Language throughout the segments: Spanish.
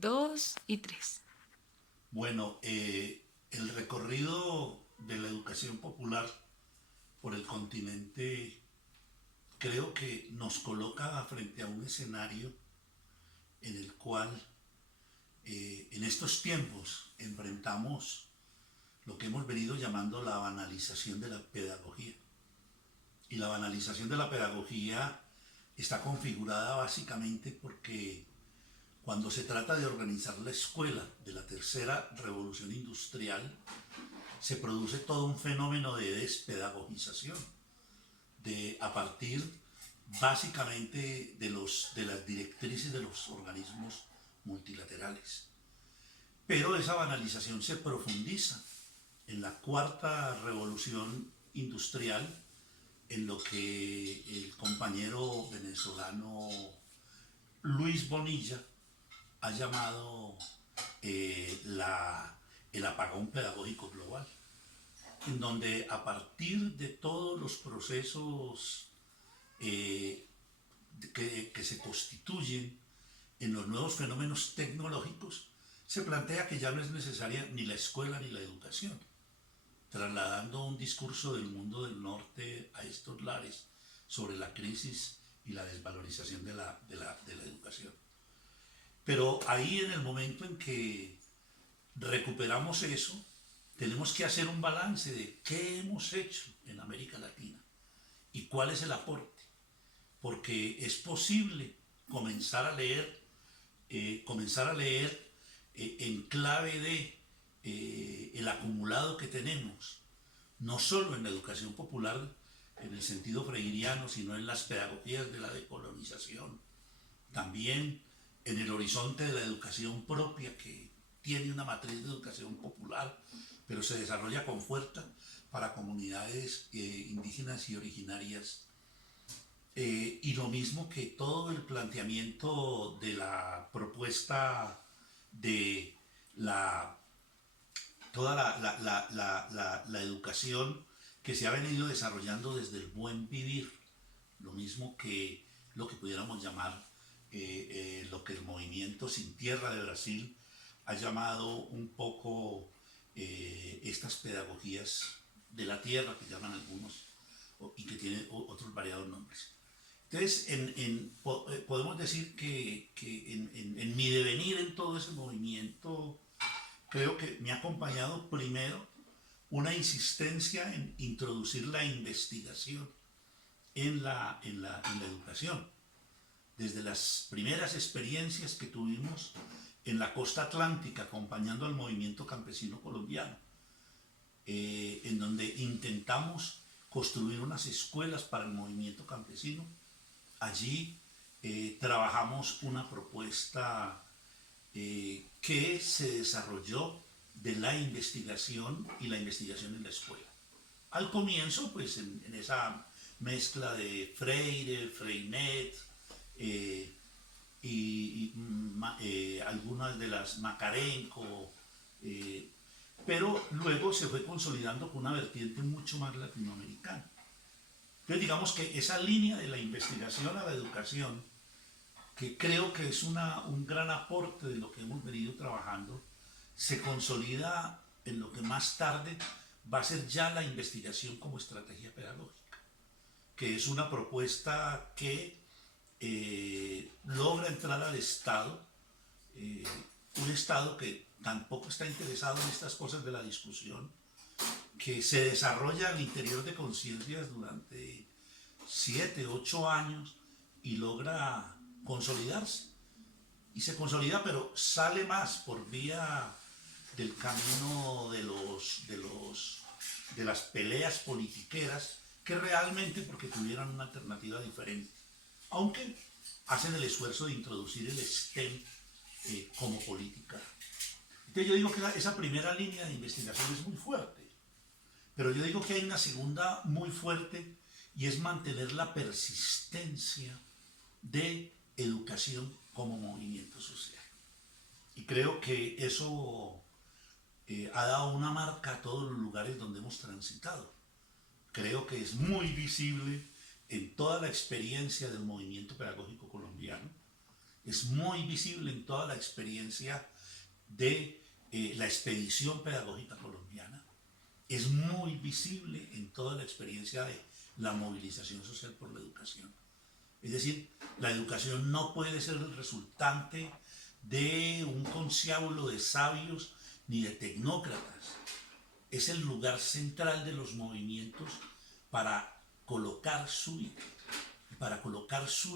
2 y 3. Bueno, el recorrido de la educación popular por el continente creo que nos coloca frente a un escenario en el cual en estos tiempos enfrentamos lo que hemos venido llamando la banalización de la pedagogía. Y la banalización de la pedagogía está configurada básicamente porque cuando se trata de organizar la escuela de la tercera revolución industrial, se produce todo un fenómeno de despedagogización, a partir básicamente de las directrices de los organismos multilaterales. Pero esa banalización se profundiza en la cuarta revolución industrial, en lo que el compañero venezolano Luis Bonilla ha llamado el apagón pedagógico global, en donde a partir de todos los procesos que se constituyen en los nuevos fenómenos tecnológicos, se plantea que ya no es necesaria ni la escuela ni la educación, trasladando un discurso del mundo del norte a estos lares sobre la crisis y la desvalorización de la educación. Pero ahí, en el momento en que recuperamos eso, tenemos que hacer un balance de qué hemos hecho en América Latina y cuál es el aporte, porque es posible comenzar a leer, en clave de el acumulado que tenemos, no solo en la educación popular en el sentido freiriano, sino en las pedagogías de la decolonización, también en el horizonte de la educación propia, que tiene una matriz de educación popular, pero se desarrolla con fuerza para comunidades indígenas y originarias. Y lo mismo que todo el planteamiento de la propuesta de la, toda la educación que se ha venido desarrollando desde el buen vivir, lo mismo que lo que pudiéramos llamar lo que el movimiento Sin Tierra de Brasil ha llamado un poco estas pedagogías de la tierra, que llaman algunos, y que tienen otros variados nombres. Entonces, podemos decir que en mi devenir en todo ese movimiento, creo que me ha acompañado primero una insistencia en introducir la investigación en la educación. Desde las primeras experiencias que tuvimos en la costa atlántica acompañando al movimiento campesino colombiano, en donde intentamos construir unas escuelas para el movimiento campesino. Allí trabajamos una propuesta que se desarrolló de la investigación y la investigación en la escuela. Al comienzo, pues en esa mezcla de Freire, Freinet, algunas de las Macarenco, pero luego se fue consolidando con una vertiente mucho más latinoamericana. Entonces, digamos que esa línea de la investigación a la educación, que creo que es un gran aporte de lo que hemos venido trabajando, se consolida en lo que más tarde va a ser ya la investigación como estrategia pedagógica, que es una propuesta que logra entrar al Estado, un Estado que tampoco está interesado en estas cosas de la discusión, que se desarrolla al interior de conciencias durante 7, 8 años y logra consolidarse. Y se consolida, pero sale más por vía del camino de las peleas politiqueras que realmente porque tuvieran una alternativa diferente. Aunque hacen el esfuerzo de introducir el STEM como política. Entonces yo digo que esa primera línea de investigación es muy fuerte, pero yo digo que hay una segunda muy fuerte y es mantener la persistencia de educación como movimiento social. Y creo que eso ha dado una marca a todos los lugares donde hemos transitado. Creo que es muy visible en toda la experiencia del movimiento pedagógico colombiano es muy visible en toda la experiencia de la expedición pedagógica colombiana, es muy visible en toda la experiencia de la movilización social por la educación. Es decir, la educación no puede ser el resultante de un conciliábulo de sabios ni de tecnócratas. Es el lugar central de los movimientos para colocar su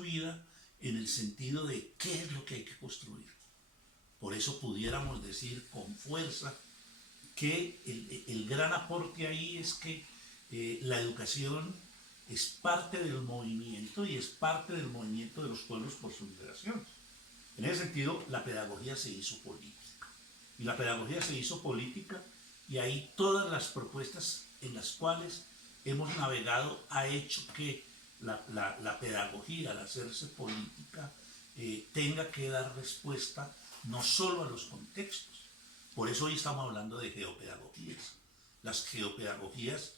vida en el sentido de qué es lo que hay que construir. Por eso pudiéramos decir con fuerza que el gran aporte ahí es que la educación es parte del movimiento y es parte del movimiento de los pueblos por su liberación. En ese sentido, la pedagogía se hizo política. Y la pedagogía se hizo política y ahí todas las propuestas en las cuales hemos navegado ha hecho que la pedagogía, al hacerse política, tenga que dar respuesta no solo a los contextos. Por eso hoy estamos hablando de geopedagogías. Las geopedagogías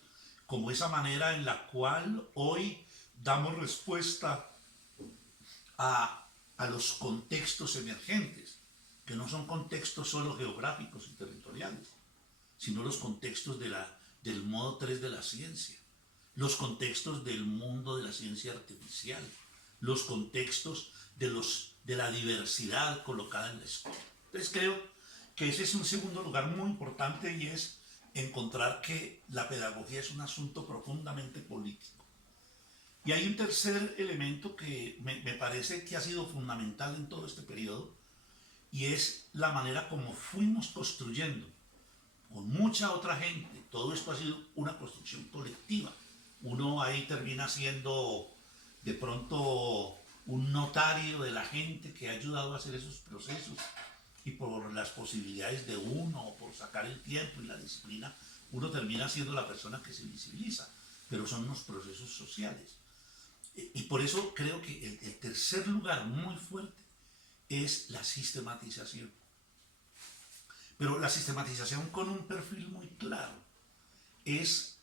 como esa manera en la cual hoy damos respuesta a los contextos emergentes, que no son contextos solo geográficos y territoriales, sino los contextos del modo 3 de la ciencia, los contextos del mundo de la ciencia artificial, los contextos de la diversidad colocada en la escuela. Entonces creo que ese es un segundo lugar muy importante y es encontrar que la pedagogía es un asunto profundamente político. Y hay un tercer elemento que me parece que ha sido fundamental en todo este periodo y es la manera como fuimos construyendo con mucha otra gente. Todo esto ha sido una construcción colectiva. Uno ahí termina siendo de pronto un notario de la gente que ha ayudado a hacer esos procesos y por las posibilidades de uno o por sacar el tiempo y la disciplina, uno termina siendo la persona que se visibiliza, pero son unos procesos sociales. Y por eso creo que el tercer lugar muy fuerte es la sistematización. Pero la sistematización con un perfil muy claro es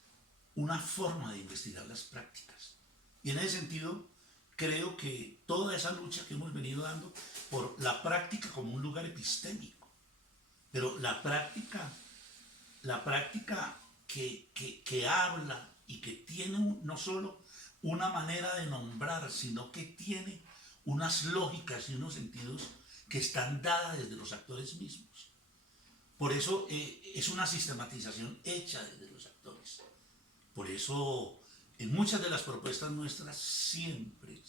una forma de investigar las prácticas. Y en ese sentido, creo que toda esa lucha que hemos venido dando por la práctica como un lugar epistémico, pero la práctica que habla y que tiene no solo una manera de nombrar, sino que tiene unas lógicas y unos sentidos que están dadas desde los actores mismos. Por eso es una sistematización hecha desde los actores. Por eso en muchas de las propuestas nuestras siempre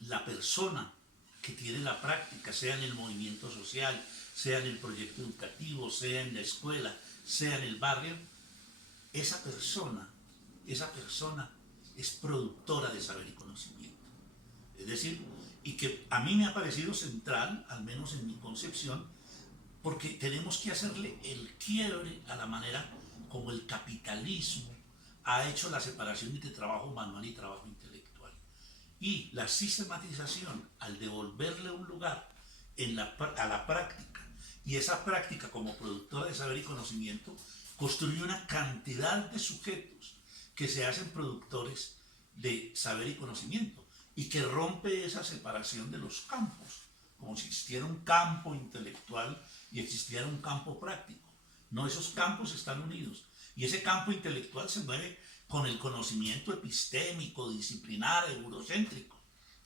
la persona que tiene la práctica, sea en el movimiento social, sea en el proyecto educativo, sea en la escuela, sea en el barrio, esa persona es productora de saber y conocimiento. Es decir, y que a mí me ha parecido central, al menos en mi concepción, porque tenemos que hacerle el quiebre a la manera como el capitalismo ha hecho la separación entre trabajo manual y trabajo intelectual. Y la sistematización, al devolverle un lugar a la práctica, y esa práctica como productora de saber y conocimiento, construye una cantidad de sujetos que se hacen productores de saber y conocimiento, y que rompe esa separación de los campos, como si existiera un campo intelectual y existiera un campo práctico. No, esos campos están unidos. Y ese campo intelectual se mueve con el conocimiento epistémico, disciplinar, eurocéntrico.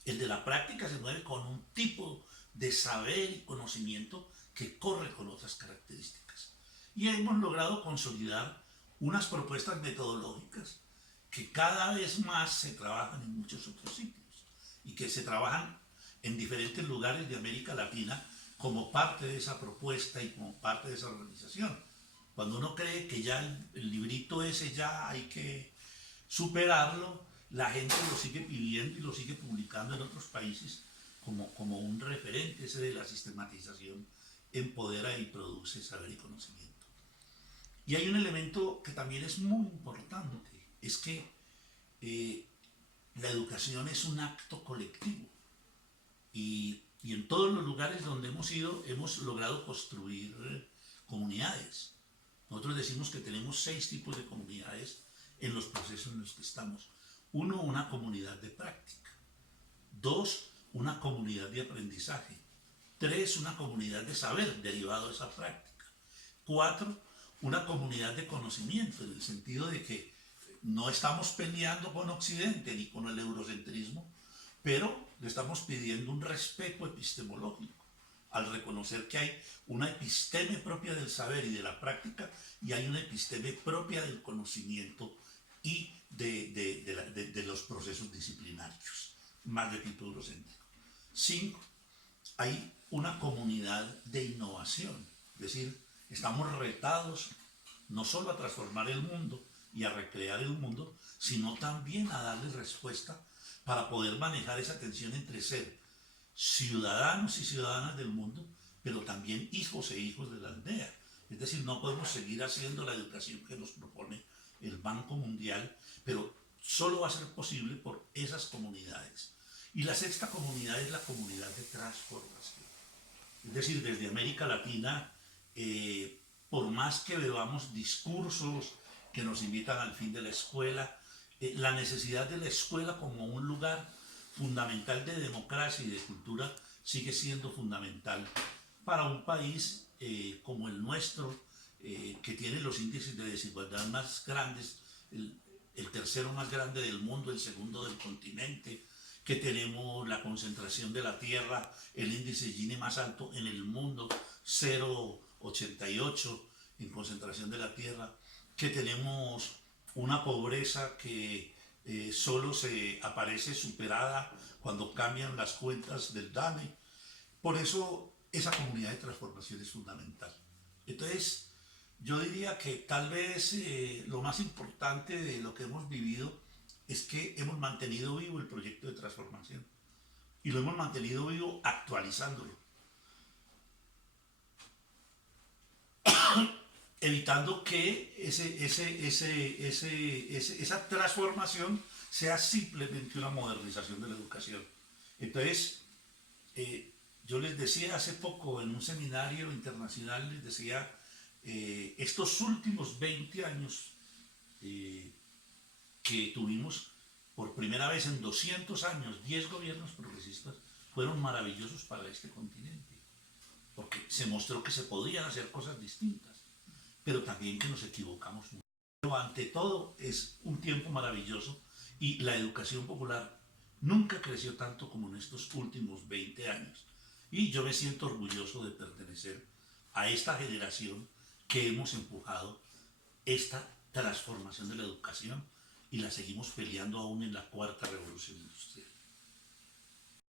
El de la práctica se mueve con un tipo de saber y conocimiento que corre con otras características. Y hemos logrado consolidar unas propuestas metodológicas que cada vez más se trabajan en muchos otros sitios y que se trabajan en diferentes lugares de América Latina como parte de esa propuesta y como parte de esa organización. Cuando uno cree que ya el librito ese ya hay que superarlo, la gente lo sigue pidiendo y lo sigue publicando en otros países como un referente. Ese de la sistematización empodera y produce saber y conocimiento. Y hay un elemento que también es muy importante, es que la educación es un acto colectivo y en todos los lugares donde hemos ido hemos logrado construir comunidades. Nosotros decimos que tenemos 6 tipos de comunidades en los procesos en los que estamos. 1, una comunidad de práctica. 2, una comunidad de aprendizaje. 3, una comunidad de saber derivado de esa práctica. 4, una comunidad de conocimiento, en el sentido de que no estamos peleando con Occidente ni con el eurocentrismo, pero le estamos pidiendo un respeto epistemológico, al reconocer que hay una episteme propia del saber y de la práctica, y hay una episteme propia del conocimiento y de los procesos disciplinarios, más de tipo eurocéntrico. 5, hay una comunidad de innovación, es decir, estamos retados no solo a transformar el mundo y a recrear el mundo, sino también a darle respuesta para poder manejar esa tensión entre ser ciudadanos y ciudadanas del mundo, pero también hijos e hijos de la aldea. Es decir, no podemos seguir haciendo la educación que nos propone el Banco Mundial, pero solo va a ser posible por esas comunidades. Y la 6ª comunidad es la comunidad de transformación. Es decir, desde América Latina, por más que bebamos discursos que nos invitan al fin de la escuela, la necesidad de la escuela como un lugar fundamental de democracia y de cultura sigue siendo fundamental para un país como el nuestro, que tiene los índices de desigualdad más grandes, el tercero más grande del mundo, el segundo del continente, que tenemos la concentración de la tierra, el índice Gini más alto en el mundo, 0,88 en concentración de la tierra, que tenemos una pobreza que solo se aparece superada cuando cambian las cuentas del DANE. Por eso esa comunidad de transformación es fundamental. Entonces, yo diría que tal vez lo más importante de lo que hemos vivido es que hemos mantenido vivo el proyecto de transformación y lo hemos mantenido vivo actualizándolo, evitando que esa transformación sea simplemente una modernización de la educación. Entonces, yo les decía hace poco en un seminario internacional, les decía, estos últimos 20 años que tuvimos por primera vez en 200 años, 10 gobiernos progresistas, fueron maravillosos para este continente, porque se mostró que se podían hacer cosas distintas, pero también que nos equivocamos mucho. Pero ante todo es un tiempo maravilloso y la educación popular nunca creció tanto como en estos últimos 20 años. Y yo me siento orgulloso de pertenecer a esta generación que hemos empujado esta transformación de la educación y la seguimos peleando aún en la 4ª revolución industrial.